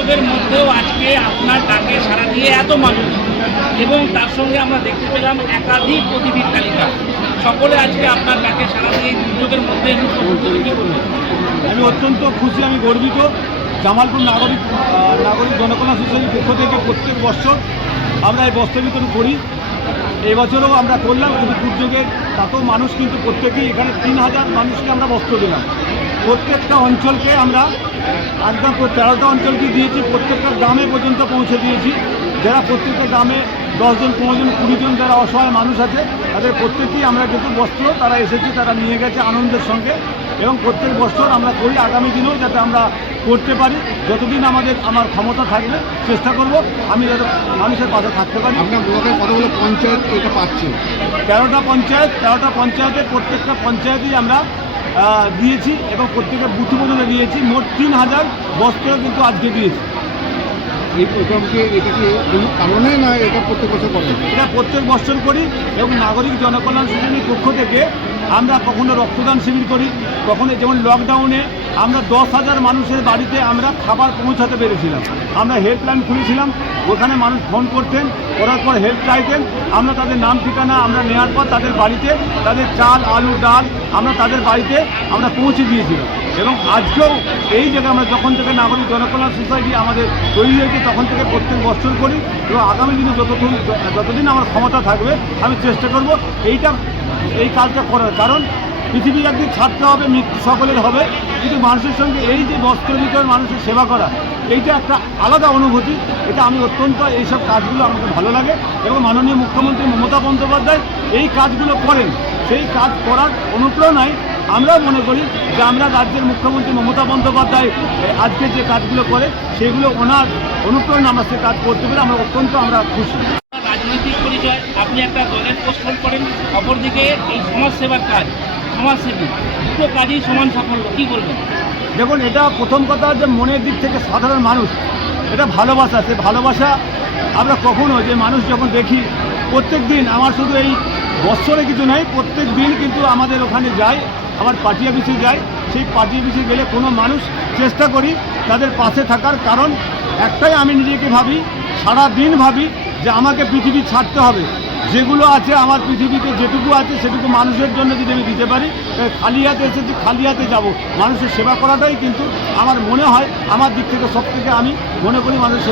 দুর্যোগের মধ্যেও আজকে আপনার ডাকে সাড়া দিয়ে এত মানুষ, এবং তার সঙ্গে আমরা দেখতে পেলাম একাধিক অতিথির তালিকা, সকলে আজকে আপনার ডাকে সাড়া দিয়ে দুর্যোগের মধ্যে কি করবেন? আমি অত্যন্ত খুশি, আমি গর্বিত। জামালপুর নাগরিক জনকল্যাণ সোসাইটির পক্ষ থেকে প্রত্যেক বছর আমরা এই বস্ত্র বিতরণ করি। এই বছরও আমরা করলাম, কিন্তু দুর্যোগের তাতেও মানুষ কিন্তু প্রত্যেকেই এখানে 3000 মানুষকে আমরা বস্ত্র দিলাম। প্রত্যেকটা অঞ্চলকে আমরা একদম 13টা অঞ্চলকে দিয়েছি, প্রত্যেকটা গ্রামে পর্যন্ত পৌঁছে দিয়েছি। যারা প্রত্যেকটা গ্রামে 10 জন 15 জন 20 জন যারা অসহায় মানুষ আছে, তাদের প্রত্যেকেই আমরা কিন্তু বস্ত্র তারা এসেছে, তারা নিয়ে গেছে আনন্দের সঙ্গে। এবং প্রত্যেক বছর আমরা করি, আগামী দিনেও যাতে আমরা করতে পারি, যতদিন আমার ক্ষমতা থাকবে চেষ্টা করব আমি যাতে মানুষের পাশে থাকতে পারি। আপনার ব্লকের কতগুলো পঞ্চায়েত এটা পাচ্ছে? 13টা পঞ্চায়েতের প্রত্যেকটা পঞ্চায়েতেই আমরা দিয়েছি এবং প্রত্যেকের বুথ পর্যন্ত দিয়েছি। মোট 3000 বস্ত্র কিন্তু আজকে দিয়েছি। এই প্রোগ্রামকে এটা কি কোনো কারণে না এটা প্রত্যেক বছর করেন? এটা প্রত্যেক বছর করি এবং নাগরিক জনকল্যাণ সোসাইটির পক্ষ থেকে আমরা কখনো রক্তদান শিবির করি, কখনো যেমন লকডাউনে আমরা 10,000 মানুষের বাড়িতে আমরা খাবার পৌঁছাতে পেরেছিলাম। আমরা হেল্পলাইন খুলেছিলাম, ওখানে মানুষ ফোন করতেন, করার পর হেল্প চাইতেন, আমরা তাদের নাম ঠিকানা আমরা নেওয়ার পর তাদের বাড়িতে তাদের চাল আলু ডাল আমরা তাদের বাড়িতে আমরা পৌঁছে দিয়েছিলাম। এবং আজকেও এই জায়গায় আমরা যখন থেকে নাগরিক জনকল্যাণ সোসাইটি আমাদের তৈরি হয়েছে তখন থেকে প্রত্যেক বছর করি, এবং আগামী দিনে যতদিন আমার ক্ষমতা থাকবে আমি চেষ্টা করব এই কাজটা করার। কারণ পৃথিবী একদিন ছাড়তে হবে, মৃত্যু সকলের হবে, কিন্তু মানুষের সঙ্গে এই যে বস্ত্র বিতরণ, মানুষের সেবা করা, এইটা একটা আলাদা অনুভূতি। এটা আমি অত্যন্ত এইসব কাজগুলো আমাকে ভালো লাগে। এবং মাননীয় মুখ্যমন্ত্রী মমতা বন্দ্যোপাধ্যায় এই কাজগুলো করেন, সেই কাজ করার অনুপ্রেরণায় আমরাও মনে করি যে আমরা রাজ্যের মুখ্যমন্ত্রী মমতা বন্দ্যোপাধ্যায় আজকে যে কাজগুলো করে সেগুলো ওনার অনুপ্রেরণা আমরা সে কাজ করতে পেরে আমরা অত্যন্ত খুশি। রাজনৈতিক পরিচয়, আপনি একটা দলের পোস্টার করেন, অপরদিকে এই সমাজসেবার কাজ, সমাজসেবী, দুটো কাজেই সমান সাফল্য, কী বলবেন? দেখুন, এটা প্রথম কথা যে মনের দিক থেকে সাধারণ মানুষ, এটা ভালোবাসা। সে ভালোবাসা আমরা কখনো যে মানুষ যখন দেখি প্রত্যেক দিন, আমার শুধু এই বৎসরে কিছু নেই, প্রত্যেক দিন কিন্তু আমাদের ওখানে যাই, আমার পার্টি অফিসে যাই, সেই পার্টি অফিসে গেলে কোনো মানুষ চেষ্টা করি তাদের পাশে থাকার। কারণ একটাই আমি নিজেকে ভাবি, সারা দিন ভাবি যে আমাকে পৃথিবী ছাড়তে হবে, যেগুলো আছে আমার পৃথিবীতে যেটুকু আছে সেটুকু মানুষের জন্য যদি আমি দিতে পারি, খালি হাতে এসেছি খালি হাতে যাব। মানুষের সেবা করাটাই কিন্তু আমার মনে হয় আমার দিক থেকে সবথেকে আমি মনে করি মানুষের সেবা।